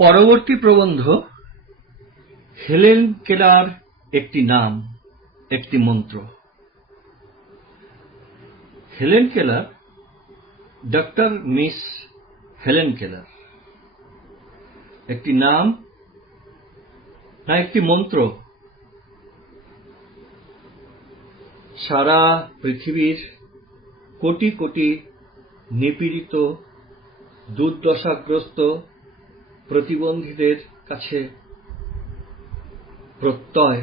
পরবর্তী প্রবন্ধ Helen Keller একটি নাম, একটি মন্ত্র। Helen Keller, doctor miss Helen Keller, একটি নাম না একটি মন্ত্র? সারা পৃথিবীর কোটি কোটি নিপীড়িত, দুর্দশাগ্রস্ত প্রতিবন্ধীদের কাছে প্রত্যয়,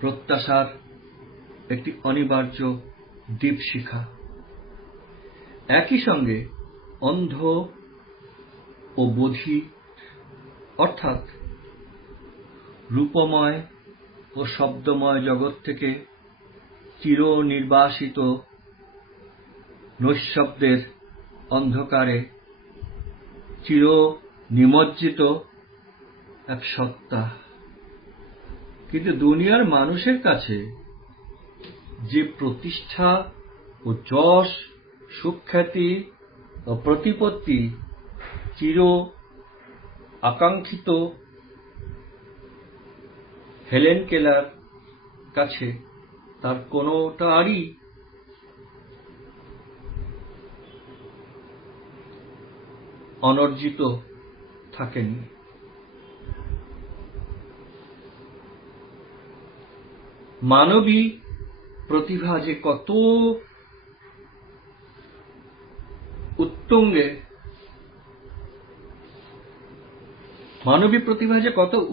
প্রত্যাশার একটি অনিবার্য দীপশিখা। একই সঙ্গে অন্ধ ও বধির, অর্থাৎ রূপময় ও শব্দময় জগৎ থেকে চিরনির্বাসিত নৈঃশব্দের অন্ধকারে চির নিমজ্জিত এক সত্তা। কিন্তু দুনিয়ার মানুষের কাছে যে প্রতিষ্ঠা ও যশ, সুখ্যাতি ও প্রতিপত্তি চির আকাঙ্ক্ষিত, হেলেন কেলার কাছে তার কোনোটারই অনর্জিত থাকেনি। মানবী প্রতিভা যে কত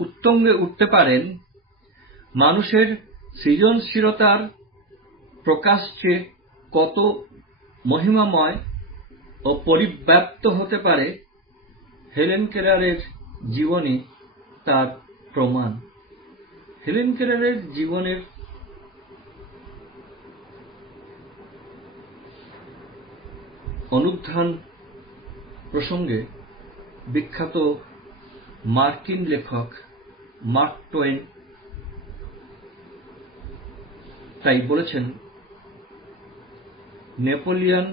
উত্তুঙ্গে, উঠতে পারেন, মানুষের সৃজনশীলতার প্রকাশ যে কত মহিমাময় ও পরিব্যাপ্ত হতে পারে, হেলেন কেলারের জীবনী তার প্রমাণ। হেলেন কেলারের জীবনের অনুধান প্রসঙ্গে বিখ্যাত মার্কিন লেখক মার্ক টোয়েন তাই বলেছেন, Napoleon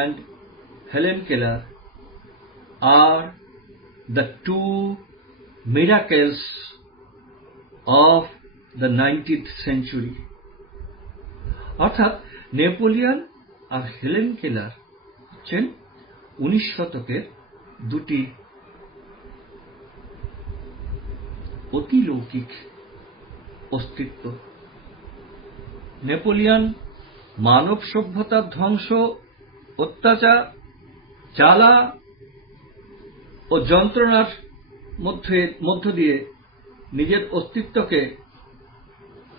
and Helen Keller are the two miracles of the 19th century. অর্থাৎ নেপোলিয়ন আর হেলেন কেলার হচ্ছেন 19 শতকের দুটি অতিলৌকিক অস্তিত্ব। নেপোলিয়ন মানব সভ্যতার ধ্বংস, অত্যাচার, জ্বালা ও যন্ত্রণার মধ্য দিয়ে নিজের অস্তিত্বকে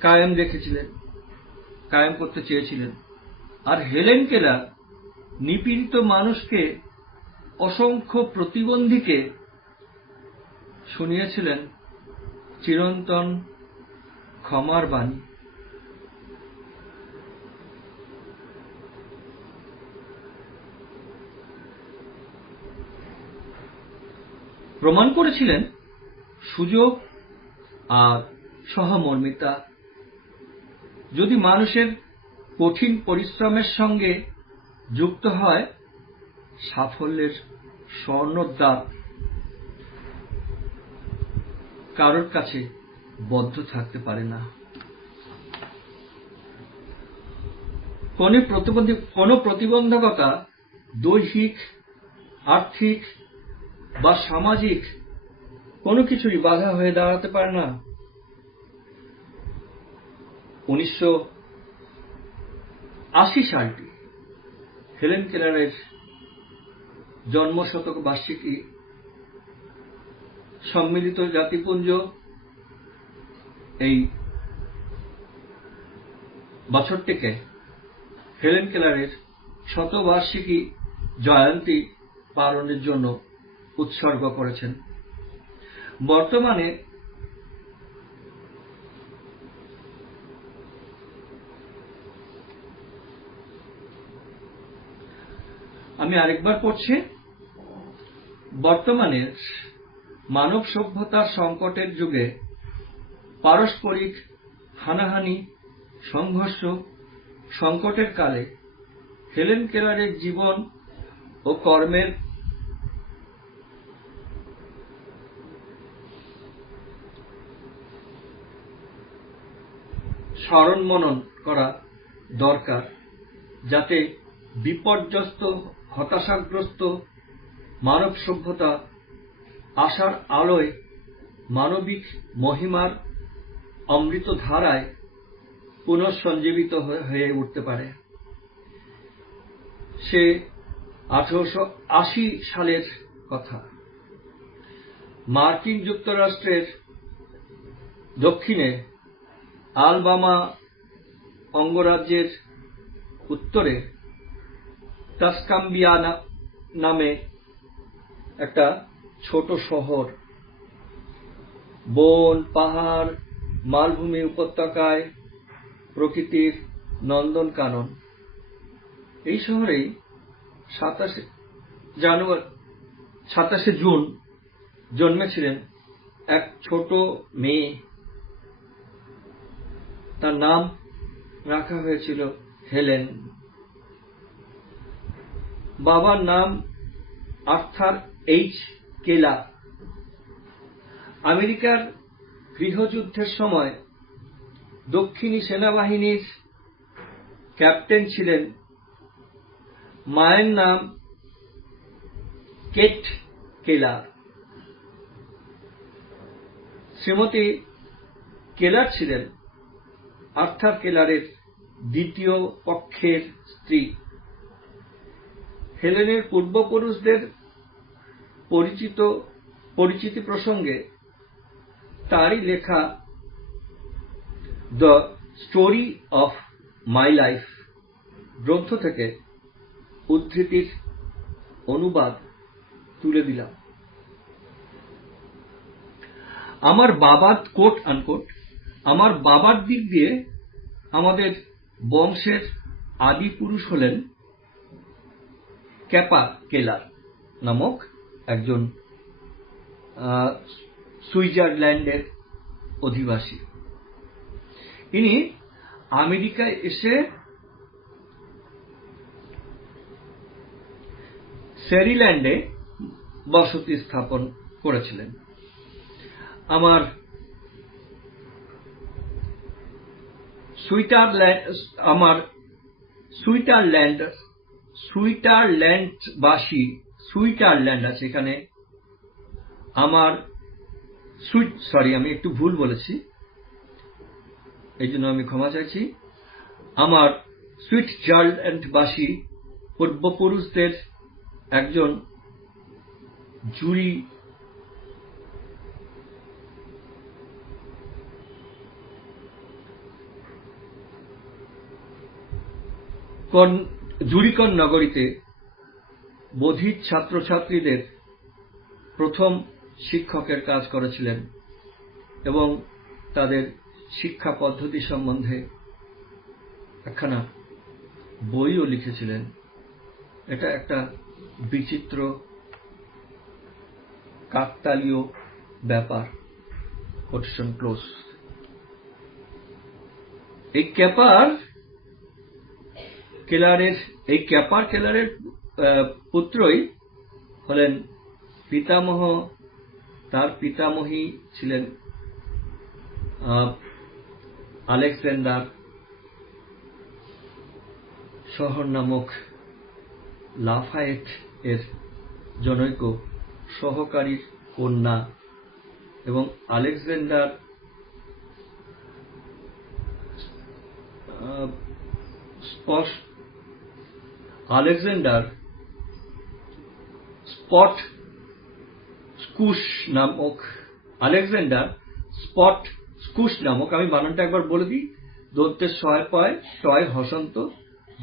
কায়েম করতে চেয়েছিলেন। আর হেলেন কেলার নিপীড়িত মানুষকে, অসংখ্য প্রতিবন্ধীকে শুনিয়েছিলেন চিরন্তন ক্ষমার বাণী। প্রমাণ করেছিলেন সুযোগ আর সহমর্মিতা যদি মানুষের কঠিন পরিশ্রমের সঙ্গে যুক্ত হয়, সাফল্যের স্বর্ণদ্বার কারোর কাছে বদ্ধ থাকতে পারে না। কোনো প্রতিবন্ধকতা দৈহিক, আর্থিক বা সামাজিক কোনো কিছুই বাধা হয়ে দাঁড়াতে পারে না। 1980 সালটি হেলেন কেলারের জন্মশতক বার্ষিকী। সম্মিলিত জাতিপুঞ্জ এই বছরটিকে হেলেন কেলারের শতবার্ষিকী জয়ন্তী পালনের জন্য উৎসর্গ করেছেন। বর্তমানে আমি আরেকবার পড়ছি। বর্তমানে মানব সভ্যতার সংকটের যুগে পারস্পরিক হানাহানি, সংঘর্ষ, সংকটের কালে হেলেন কেলারের জীবন ও কর্মের স্মরণ মনন করা দরকার, যাতে বিপর্যস্ত হতাশাগ্রস্ত মানব সভ্যতা আশার আলোয় মানবিক মহিমার অমৃত ধারায় পুনঃসঞ্জীবিত হয়ে উঠতে পারে। সে 1880 সালের কথা। মার্কিন যুক্তরাষ্ট্রের দক্ষিণে আলাবামা অঙ্গরাজ্যের উত্তরে টাসকাম্বিয়া নামে একটা ছোট শহর, বন, পাহাড়, মালভূমি উপত্যকায় প্রকৃতির নন্দনকানন। এই শহরেই 27 জুন জন্মেছিলেন এক ছোট মেয়ে। তার নাম রাখা হয়েছিল হেলেন। বাবার নাম আর্থার এইচ কেলার। আমেরিকার গৃহযুদ্ধের সময় দক্ষিণী সেনাবাহিনীর ক্যাপ্টেন ছিলেন। মায়ের নাম কেট কেলার। শ্রীমতী কেলার ছিলেন আর্থার কেলারের দ্বিতীয় পক্ষের স্ত্রী। হেলেনের পূর্বপুরুষদের পরিচিতি প্রসঙ্গে তারই লেখা the story of my life গ্রন্থ থেকে উদ্ধৃতির অনুবাদ তুলে দিলাম। আমার বাবার কোট আনকোট আমার বাবার দিক দিয়ে আমাদের বংশের আদি পুরুষ হলেন ক্যাপা কেলার নামক একজন সুইজারল্যান্ডের অধিবাসী। ইনি আমেরিকায় এসে সেরিল্যান্ডে বসতি স্থাপন করেছিলেন। আমার সুইজারল্যান্ডবাসী সুইজারল্যান্ড আছে এখানে। আমি একটু ভুল বলেছি, এই জন্য আমি ক্ষমা চাইছি। আমার সুইজারল্যান্ডবাসী পূর্বপুরুষদের একজন জুরিকন নগরীতে বধির ছাত্রছাত্রীদের প্রথম শিক্ষকের কাজ করেছিলেন এবং তাদের শিক্ষা পদ্ধতি সম্বন্ধে একখানা বইও লিখেছিলেন। এটা একটা বিচিত্র কাকতালীয় ব্যাপার। Quotation close. এই ক্যাপার কেলারের পুত্রই হলেন পিতামহ। তার পিতামহী ছিলেন আলেকজান্ডার শহর নামক লাফায়েত এর জনৈক সহকারীর কন্যা এবং আলেকজান্ডার স্পট স্কুশ নামক আমি বানানটা একবার বলে দিই। দন্তের শয় পয় টয় হসন্ত,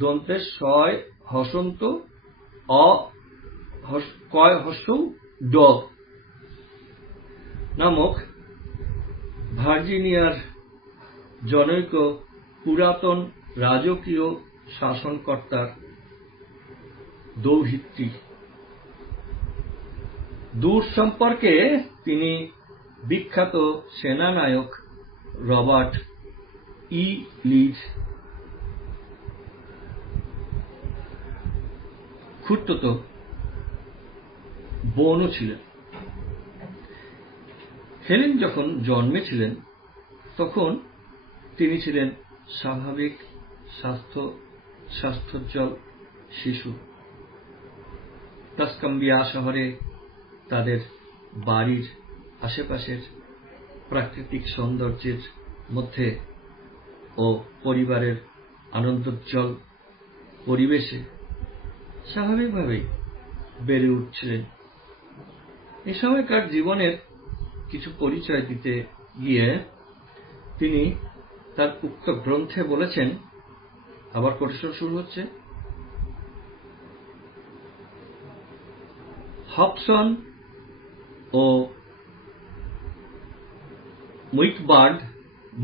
দন্তের শয় হসন্ত, কয় হস্যৌ ড নামক ভার্জিনিয়ার জনৈক পুরাতন রাজকীয় শাসনকর্তার দৌহিত্রী। দূর সম্পর্কে তিনি বিখ্যাত সেনানায়ক রবার্ট ই লির খুড়তুতো বোনও ছিলেন। হেলেন যখন জন্মেছিলেন তখন তিনি ছিলেন স্বাভাবিক স্বাস্থ্যোজ্জ্বল শিশু। তাসকাম্বিয়া শহরে তাদের বাড়ির আশেপাশের প্রাকৃতিক সৌন্দর্যের মধ্যে ও পরিবারের আনন্দোজ্জ্বল পরিবেশে স্বাভাবিকভাবেই বেড়ে উঠছিলেন। এ সময়কার জীবনের কিছু পরিচয় দিতে গিয়ে তিনি তার উক্ত গ্রন্থে বলেছেন, আবার কোটেশন শুরু হচ্ছে, হবসন ও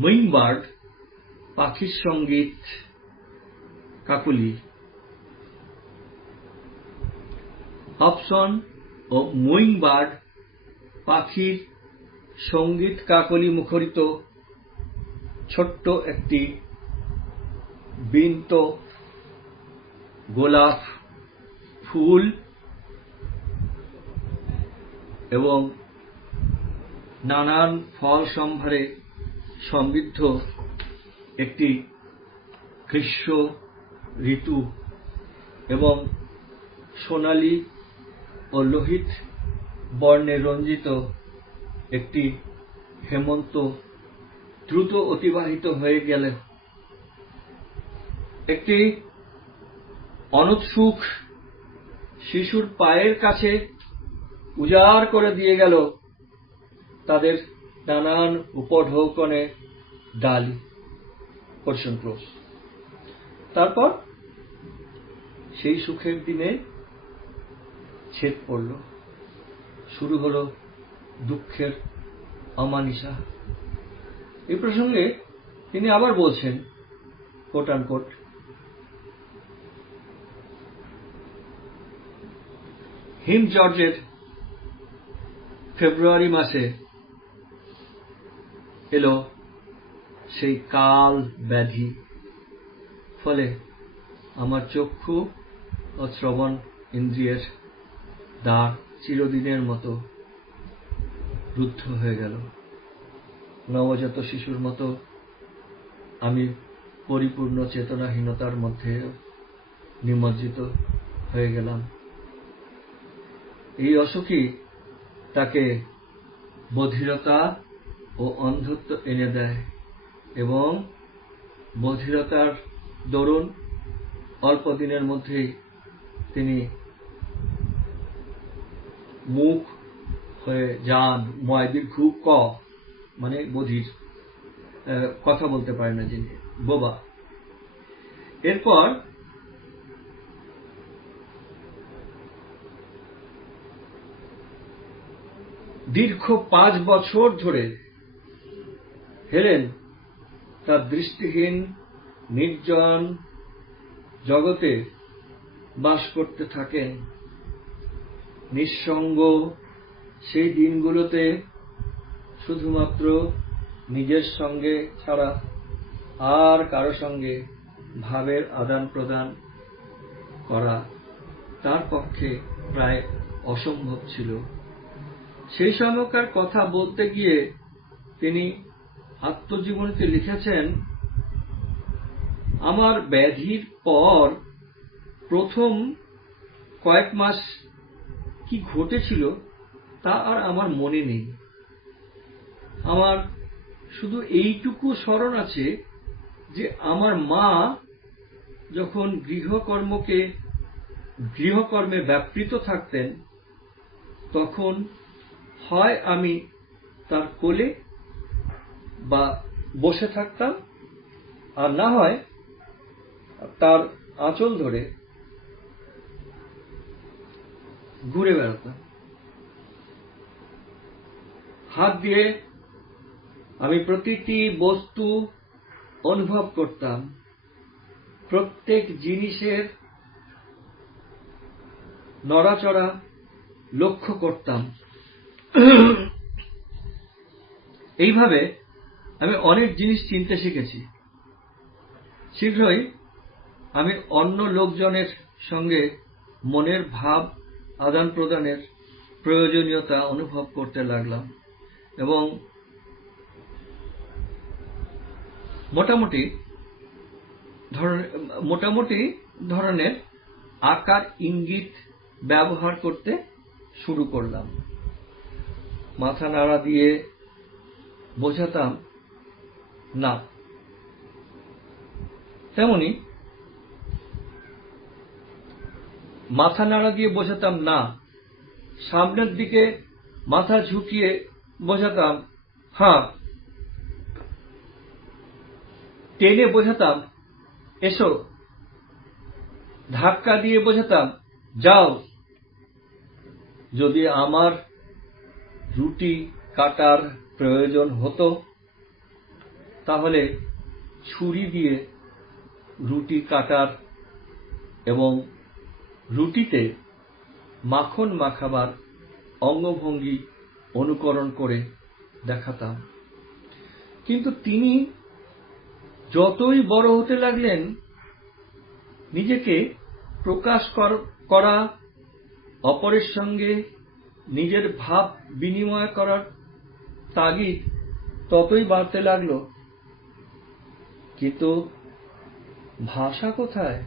মুইংবার্ড পাখির সঙ্গীত কাকলি। হবসন ও মুইংবার্ড পাখির সঙ্গীত কাকলি মুখরিত ছোট্ট একটি বিন্ত গোলাপ ফুল এবং নানান ফল সম্ভারে সমৃদ্ধ একটি গ্রীষ্ম ঋতু এবং সোনালী ও লোহিত বর্ণে রঞ্জিত একটি হেমন্ত দ্রুত অতিবাহিত হয়ে গেল। একটি অনুৎসুক শিশুর পায়ের কাছে উজাড় করে দিয়ে গেল তাদের নানান উপঢৌকনে ডালি। তারপর সেই সুখের দিনে ছেদ পড়ল, শুরু হল দুঃখের অমানিসা। এই প্রসঙ্গে তিনি আবার বলছেন, কোট আনকোট, হিম জর্জের ফেব্রুয়ারি মাসে এলো সেই কাল ব্যাধি, ফলে আমার চক্ষু ও শ্রবণ ইন্দ্রিয়ের দ্বার চিরদিনের মতো রুদ্ধ হয়ে গেল। নবজাত শিশুর মতো আমি পরিপূর্ণ চেতনাহীনতার মধ্যে নিমজ্জিত হয়ে গেলাম। এই অসুখই তাকে বধিরতা ও অন্ধত্ব এনে দেয় এবং বধিরতার দরুন অল্প দিনের মধ্যেই তিনি মুখ হয়ে যান, দীর্ঘ ক মানে বধির, কথা বলতে পারে না যিনি, বোবা। এরপর দীর্ঘ 5 বছর ধরে হেলেন তার দৃষ্টিহীন নির্জন জগতে বাস করতে থাকেন। নিঃসঙ্গ সেই দিনগুলোতে শুধুমাত্র নিজের সঙ্গে ছাড়া আর কারো সঙ্গে ভাবের আদান প্রদান করা তার পক্ষে প্রায় অসম্ভব ছিল। সেই সময়কার কথা বলতে গিয়ে তিনি আত্মজীবনীতে লিখেছেন, আমার ব্যাধির পর প্রথম কয়েক মাস কি ঘটেছিল তা আর আমার মনে নেই। আমার শুধু এইটুকু স্মরণ আছে যে আমার মা যখন গৃহকর্মে ব্যাপৃত থাকতেন, তখন হয় আমি তার কোলে বা বসে থাকতাম, আর না হয় তার আঁচল ধরে ঘুরে বেড়াতাম। হাত দিয়ে আমি প্রতিটি বস্তু অনুভব করতাম, প্রত্যেক জিনিসের নড়াচড়া লক্ষ্য করতাম। এইভাবে আমি অনেক জিনিস চিনতে শিখেছি। শীঘ্রই আমি অন্য লোকজনের সঙ্গে মনের ভাব আদান প্রদানের প্রয়োজনীয়তা অনুভব করতে লাগলাম এবং মোটামুটি মোটামুটি ধরনের আকার ইঙ্গিত ব্যবহার করতে শুরু করলাম। মাথা নাড়া দিয়ে বোঝাতাম না, তেমনি মাথা নাড়া দিয়ে বোঝাতাম না, সামনের দিকে মাথা ঝুঁকিয়ে বোঝাতাম হ্যাঁ, টেনে বোঝাতাম এসো, ধাক্কা দিয়ে বোঝাতাম যাও। যদি আমার রুটি কাটার প্রয়োজন হতো তাহলে ছুরি দিয়ে রুটি কাটার এবং রুটিতে মাখন মাখাবার অঙ্গভঙ্গি অনুকরণ করে দেখাতাম। কিন্তু তিনি যতই বড় হতে লাগলেন, নিজেকে প্রকাশ করা, অপরের সঙ্গে নিজের ভাব বিনিময় করার তাগিদ ততই বাড়তে লাগলো। কিন্তু ভাষা কোথায়,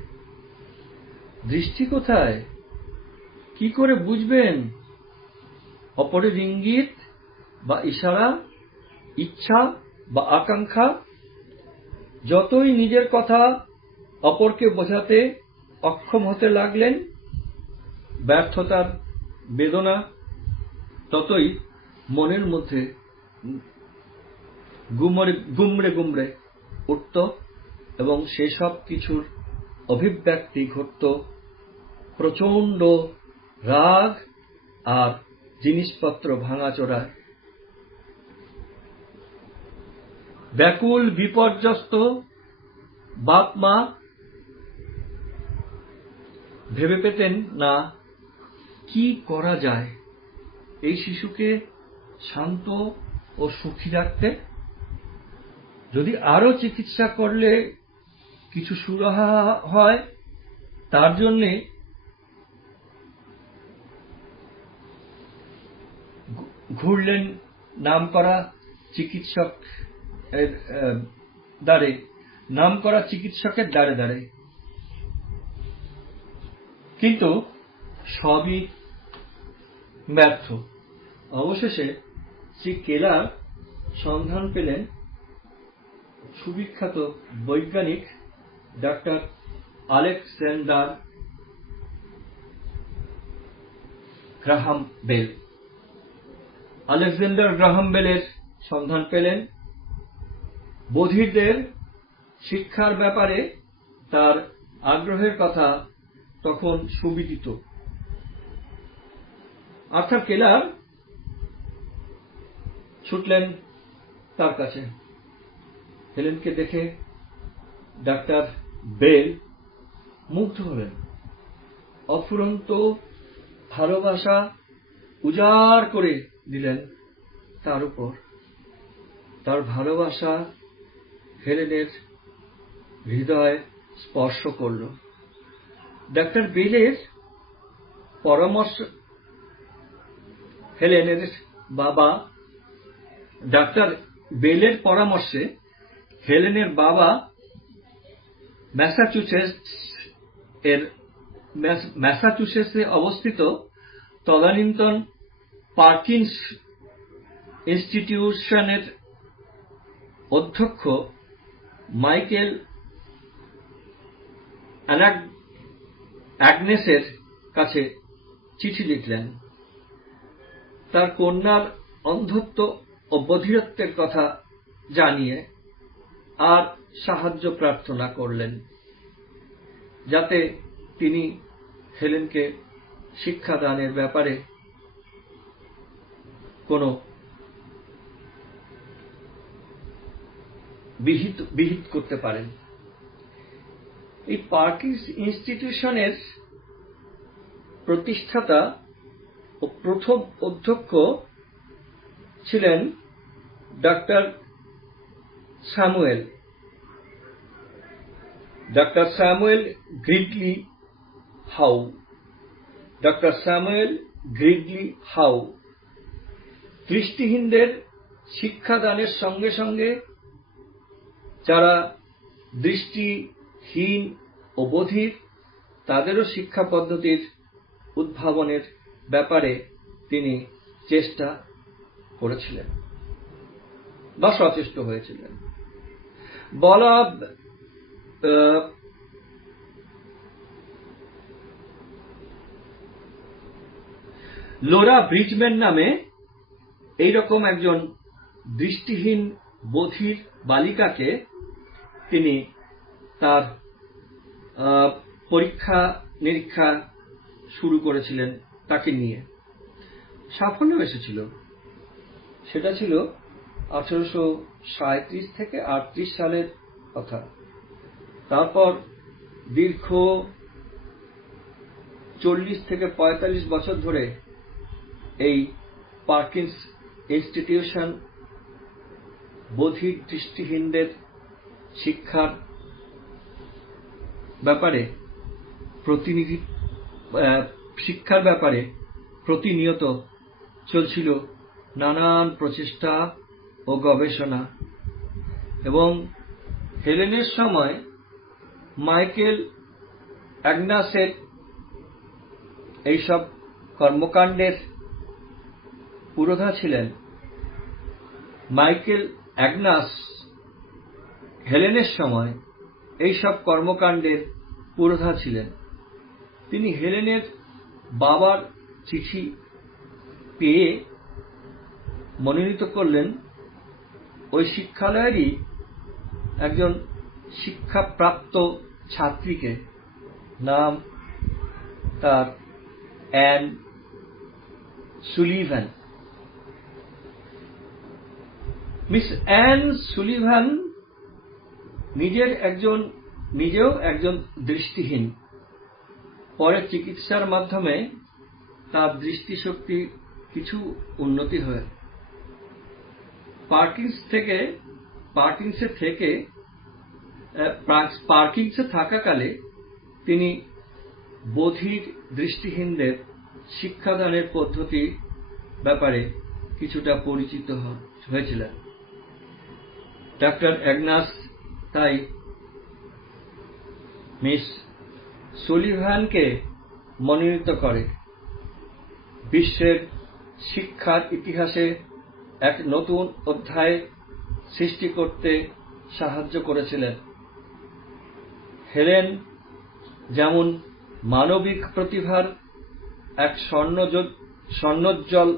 দৃষ্টি কোথায়, কি করে বুঝবেন অপরের ইঙ্গিত বা ইশারা, ইচ্ছা বা আকাঙ্ক্ষা? যতই নিজের কথা অপরকে বোঝাতে অক্ষম হতে লাগলেন, ব্যর্থতার বেদনা ততই মনের মধ্যে গুমড়ে গুমড়ে উঠত এবং সেসব কিছুর অভিব্যক্তি ঘটত প্রচণ্ড রাগ আর জিনিসপত্র ভাঙাচোরায়। ব্যাকুল বিপর্যস্ত বাপ মা ভেবে পেতেন না কি করা যায় এই শিশুকে শান্ত ও সুখী রাখতে। যদি আরো চিকিৎসা করলে কিছু সুরাহা হয়, তার জন্যে ঘুরলেন নামকরা চিকিৎসকের দ্বারে দ্বারে, কিন্তু সবই ব্যর্থ। অবশেষে শ্রী কেলার সন্ধান পেলেন সুবিখ্যাত বৈজ্ঞানিক ডাক্তার Alexander Graham Bell. Alexander Graham বেলের সন্ধান পেলেন। বধিরদের শিক্ষার ব্যাপারে তার আগ্রহের কথা তখন সুবিদিত। আর্থার কেলার ছুটলেন তার কাছে। হেলেনকে দেখে ডাক্তার বেল মুগ্ধ হলেন। অফুরন্ত ভালোবাসা উজাড় করে দিলেন তার উপর। তার ভালোবাসা হেলেনের হৃদয় স্পর্শ করল। ডাক্তার বেলের পরামর্শ হেলেনের বাবা ডাক্তার বেলের পরামর্শে হেলেনের বাবা ম্যাসাচুসেটসে অবস্থিত তদানীন্তন পার্কিন্স ইনস্টিটিউশনের অধ্যক্ষ মাইকেল অ্যাগনেসের কাছে চিঠি লিখলেন। তার কন্যার অন্ধত্ব ও বধিরত্বের কথা জানিয়ে আর সাহায্য প্রার্থনা করলেন, যাতে তিনি হেলেনকে শিক্ষাদানের ব্যাপারে কোনো বিহিত করতে পারেন। এই পার্কিন্স ইনস্টিটিউশনের প্রতিষ্ঠাতা ও প্রথম অধ্যক্ষ ছিলেন ডাক্তার স্যামুয়েল গ্রিডলি হাউ। দৃষ্টিহীনদের শিক্ষাদানের সঙ্গে সঙ্গে যারা দৃষ্টি হীন ও বধির তাদেরও শিক্ষা পদ্ধতির উদ্ভাবনের ব্যাপারে তিনি চেষ্টা করেছিলেন বা সচেষ্ট হয়েছিলেন। লোরা ব্রিজম্যান নামে এইরকম একজন দৃষ্টিহীন বধির বালিকাকে তিনি তার পরীক্ষা নিরীক্ষা শুরু করেছিলেন তাকে নিয়ে। সাফল্য এসেছিল। সেটা ছিল 1837 থেকে 38 সালের কথা। তারপর দীর্ঘ 40 থেকে 45 বছর ধরে এই পার্কিন্স ইনস্টিটিউশন বধির দৃষ্টিহীনদের শিক্ষার ব্যাপারে প্রতিনিয়ত চলছিল নানান প্রচেষ্টা ও গবেষণা, এবং হেলেনের সময় মাইকেল অ্যাগনাসের এইসব কর্মকাণ্ডের পুরোধা ছিলেন। মাইকেল অ্যাগনাস হেলেনের সময় এইসব কর্মকাণ্ডের পুরোধা ছিলেন। তিনি হেলেনের বাবার চিঠি পেয়ে মনোনীত করলেন ওই শিক্ষালয়েরই একজন শিক্ষাপ্রাপ্ত ছাত্রীকে, নাম তার an Sullivan. Miss an Sullivan নিজেও একজন দৃষ্টিহীন। পরে চিকিৎসার মাধ্যমে তার দৃষ্টিশক্তি কিছু উন্নতি হয়। পার্কিন্সে থাকাকালে তিনি বধির দৃষ্টিহীনদের শিক্ষাদানের পদ্ধতি ব্যাপারে কিছুটা পরিচিত হয়েছিলেন। ডক্টর অ্যাগনাস তাই মিস সুলিভানকে মনোনীত করে বিশ্বের শিক্ষার ইতিহাসে এক নতুন অধ্যায় সৃষ্টি করতে সাহায্য করেছিলেন। হেলেন যেমন মানবিক প্রতিভার এক স্বর্ণোজ্জ্বল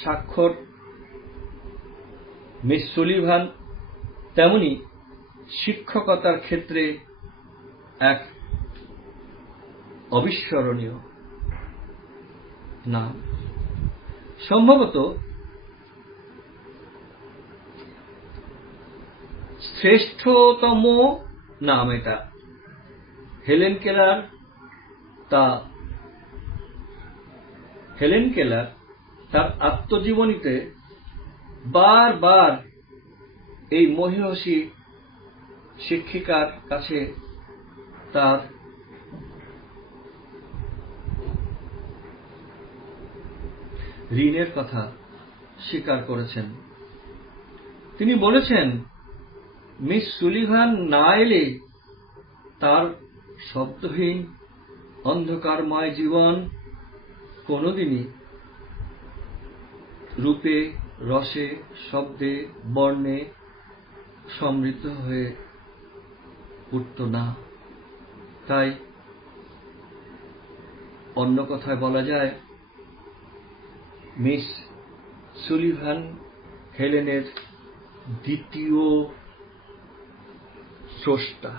স্বাক্ষর, মিস সুলিভান তেমনি শিক্ষকতার ক্ষেত্রে এক অবিস্মরণীয় নাম। সম্ভবত শ্রেষ্ঠতম নাম এটা। হেলেন কেলার তার আত্মজীবনীতে বারবার এই মহিয়সী শিক্ষিকার কাছে তার ঋণের কথা স্বীকার করেছেন। তিনি বলেছেন, মিস সুলিভান না এলে তার শব্দহীন অন্ধকারময় জীবন কোনোদিনই রূপে, রসে, শব্দে, বর্ণে সমৃদ্ধ হয়ে উঠত না। তাই অন্য কথায় বলা যায়, মিস সুলিভান হেলেনের দ্বিতীয় স্রষ্টা।